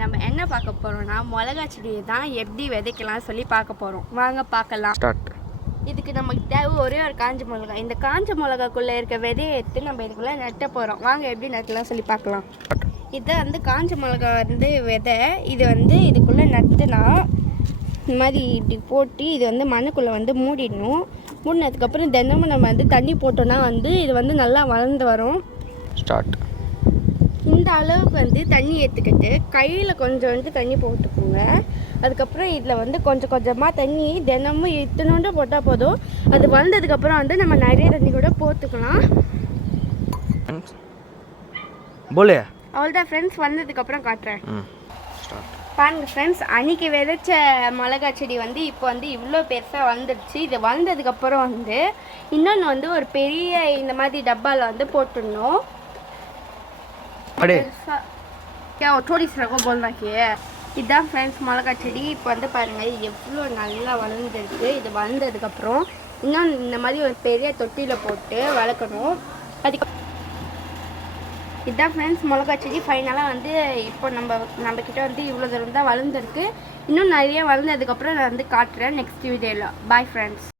நம்ம என்ன பார்க்க போகிறோம்னா மிளகா செடியை தான் எப்படி விதைக்கலாம் சொல்லி பார்க்க போகிறோம். வாங்க பார்க்கலாம். இதுக்கு நமக்கு தேவை ஒரே ஒரு காஞ்ச மிளகா. இந்த காஞ்ச மிளகாக்குள்ளே இருக்க விதையை எடுத்து நம்ம இதுக்குள்ளே நட்ட போகிறோம். வாங்க எப்படி நட்டலாம் சொல்லி பார்க்கலாம். இதை வந்து காஞ்ச மிளகா வந்து விதை, இது வந்து இதுக்குள்ளே நட்டுனா இந்த மாதிரி இப்படி போட்டு இது வந்து மண்ணுக்குள்ளே வந்து மூடிடணும். மூடினதுக்கப்புறம் தினமும் நம்ம வந்து தண்ணி போட்டோன்னா வந்து இது வந்து நல்லா வளர்ந்து வரும். இந்த அளவுக்கு வந்து தண்ணி ஏற்றுக்கிட்டு கையில் கொஞ்சம் வந்து தண்ணி போட்டுக்கோங்க. அதுக்கப்புறம் இதில் வந்து கொஞ்சம் கொஞ்சமாக தண்ணி தினமும் இத்தனோண்டு போட்டால் போதும். அது வளர்ந்ததுக்கப்புறம் வந்து நம்ம நிறைய தண்ணி கூட போட்டுக்கலாம். அவ்வளோதான் ஃப்ரெண்ட்ஸ், வந்ததுக்கப்புறம் காட்டுறேன். பாருங்கள் ஃப்ரெண்ட்ஸ், அன்றைக்கி விதைச்ச மிளகா செடி வந்து இப்போ வந்து இவ்வளோ பெருசாக வந்துடுச்சு. இது வளர்ந்ததுக்கப்புறம் வந்து இன்னொன்று வந்து ஒரு பெரிய இந்த மாதிரி டப்பாவில் வந்து போட்டுடணும். இதுதான் ஃப்ரெண்ட்ஸ் மிளகா செடி. இப்போ வந்து பாருங்கள் எவ்வளோ நல்லா வளர்ந்துருக்கு. இது வளர்ந்ததுக்கப்புறம் இன்னும் இந்த மாதிரி ஒரு பெரிய தொட்டியில் போட்டு வளர்க்கணும். அதுக்கு இதுதான் ஃப்ரெண்ட்ஸ் மிளகா செடி. ஃபைனலாக வந்து இப்போ நம்மக்கிட்ட வந்து இவ்வளோ தூரம் தான் வளர்ந்துருக்கு. இன்னும் நிறைய வளர்ந்ததுக்கப்புறம் நான் வந்து காட்டுறேன் நெக்ஸ்ட் வீடியோவில். Bye friends.